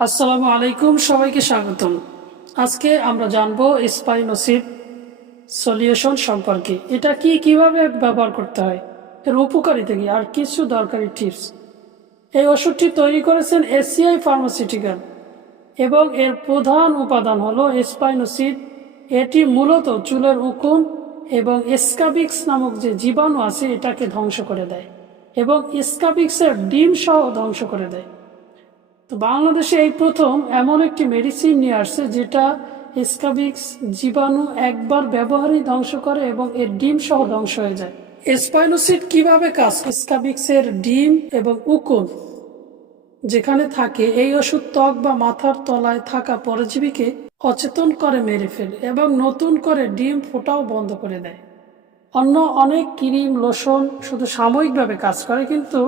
আসসালামু আলাইকুম, সবাইকে স্বাগতম। আজকে আমরা জানব স্পাইনোসিড সলিউশন সম্পর্কে। এটা কি, কীভাবে ব্যবহার করতে হয়? এর উপকারিতা কি? আর কিছু দরকারি টিপস। এই ওষুধটি তৈরি করেছেন এসিআই ফার্মাসিউটিক্যাল এবং এর প্রধান উপাদান হলো স্পাইনোসিড এটি মূলত চুলের উকুন এবং এসকাবিক্স নামক যে জীবাণু আছে, এটাকে ধ্বংস করে দেয় এবং এসকাবিক্সের ডিম সহ ধ্বংস করে দেয়। তো বাংলাদেশে এই প্রথম এমন একটি মেডিসিন নিয়ে আসছে যেটা এসকাবিক্স জীবাণু একবার ব্যবহারই ধ্বংস করে এবং এর ডিম সহ ধ্বংস হয়ে যায়। স্পাইনোসিড কীভাবে কাজ? এসকাবিক্সের ডিম এবং উকুন যেখানে থাকে এই ওষুধ ত্বক বা মাথার তলায় থাকা পরজীবীকে অচেতন করে মেরে ফেলে এবং নতুন করে ডিম ফোটাও বন্ধ করে দেয়। অন্য অনেক ক্রিম, লোশন শুধু সাময়িকভাবে কাজ করে, কিন্তু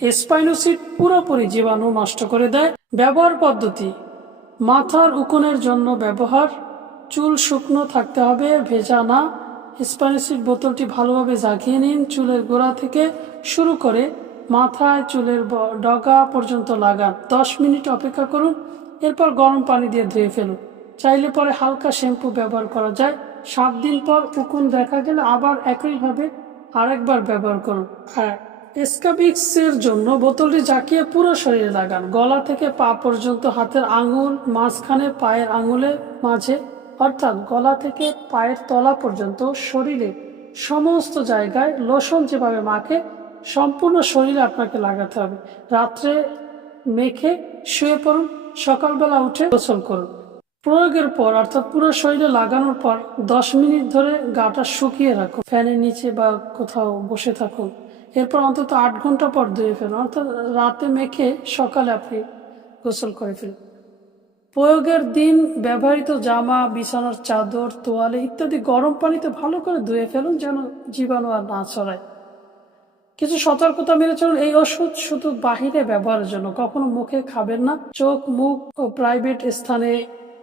স্পাইনোসিড পুরোপুরি জীবাণু নষ্ট করে দেয়। ব্যবহার পদ্ধতি, মাথার উকুনের জন্য ব্যবহার, চুল শুকনো থাকতে হবে, ভেজা না। স্পাইনোসিড বোতলটি ভালোভাবে জাগিয়ে নিন, চুলের গোড়া থেকে শুরু করে মাথায় চুলের ডগা পর্যন্ত লাগান। দশ মিনিট অপেক্ষা করুন, এরপর গরম পানি দিয়ে ধুয়ে ফেলুন। চাইলে পরে হালকা শ্যাম্পু ব্যবহার করা যায়। সাত দিন পর উকুন দেখা গেলে আবার একইভাবে আরেকবার ব্যবহার করুন। আর এসকাবিক্সের জন্য বোতলটি জাকিয়ে পুরো শরীরে লাগান। গলা থেকে পা পর্যন্ত হাতের আঙুল, মাঝখানে পায়ের আঙুলের মাঝে, অর্থাৎ গলা থেকে পায়ের তলা পর্যন্ত শরীরে সমস্ত জায়গায় লোশন যেভাবে মাখে, সম্পূর্ণ শরীরে আপনাকে লাগাতে হবে। রাত্রে মেখে শুয়ে পড়ুন, সকালবেলা উঠে গোসল করুন। প্রয়োগের পর, অর্থাৎ পুরো শরীরে লাগানোর পর, দশ মিনিট ধরে গাটা শুকিয়ে রাখুন। ফ্যানের নিচে বা কোথাও বসে থাকুন। এরপর অন্তত আট ঘণ্টা পর ধুয়ে ফেলুন অর্থাৎ রাতে মেখে সকালে আপনি গোসল করে ফেলুন। প্রয়োগের দিন ব্যবহৃত জামা, বিছানার চাদর, তোয়ালে ইত্যাদি গরম পানিতে ভালো করে ধুয়ে ফেলুন যেন জীবাণু আর না ছড়ায়। কিছু সতর্কতা মেনে চলুন, এই ওষুধ শুধু বাহিরে ব্যবহারের জন্য, কখনো মুখে খাবেন না। চোখ, মুখ ও প্রাইভেট স্থানে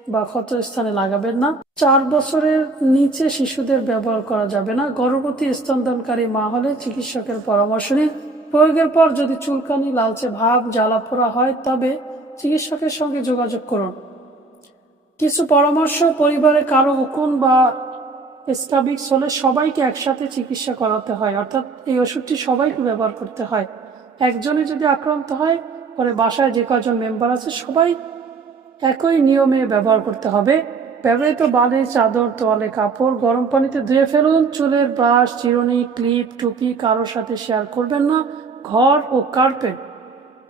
বা ক্ষত স্থানে লাগাবেন না। চার বছরের নিচে শিশুদের ব্যবহার করা যাবে না। গর্ভবতী স্তনদানকারী মা হলে চিকিৎসকের পরামর্শ নিন। প্রয়োগের পর যদি চুলকানি, লালচে ভাব জ্বালা পোড়া হয়, তবে চিকিৎসকের সঙ্গে যোগাযোগ করুন। কিছু পরামর্শ, পরিবারে কারও উকুন বা স্টাবিক্স হলে সবাইকে একসাথে চিকিৎসা করাতে হয়। অর্থাৎ এই ওষুধটি সবাইকে ব্যবহার করতে হয়। একজনে যদি আক্রান্ত হয়, পরে বাসায় যে কজন মেম্বার আছে, সবাই একই নিয়মে ব্যবহার করতে হবে। ব্যবহৃত বালি চাদর, তোয়ালে কাপড়, গরম পানিতে ধুয়ে ফেলুন। চুলের ব্রাশ, চিরুনি, ক্লিপ, টুপি কারোর সাথে শেয়ার করবেন না। ঘর ও কার্পেট,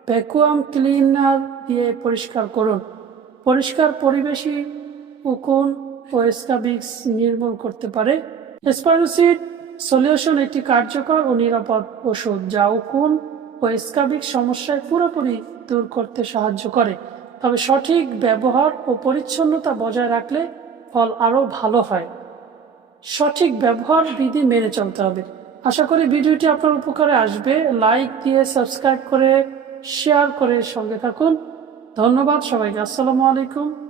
ভ্যাকুয়াম ক্লিনার দিয়ে পরিষ্কার করুন। পরিষ্কার পরিবেশই উকুন ও স্কাবিক্স নির্মূল করতে পারে। স্পাইনোসিড সলিউশন একটি কার্যকর ও নিরাপদ ওষুধ যা উকুন ও স্কাবিক সমস্যায় পুরোপুরি দূর করতে সাহায্য করে। তবে সঠিক ব্যবহার ও পরিচ্ছন্নতা বজায় রাখলে ফল আরও ভালো হয়। সঠিক ব্যবহার বিধি মেনে চলতে হবে। আশা করি ভিডিওটি আপনার উপকারে আসবে। লাইক দিয়ে সাবস্ক্রাইব করে, শেয়ার করে সঙ্গে থাকুন। ধন্যবাদ সবাইকে। আসসালামু আলাইকুম।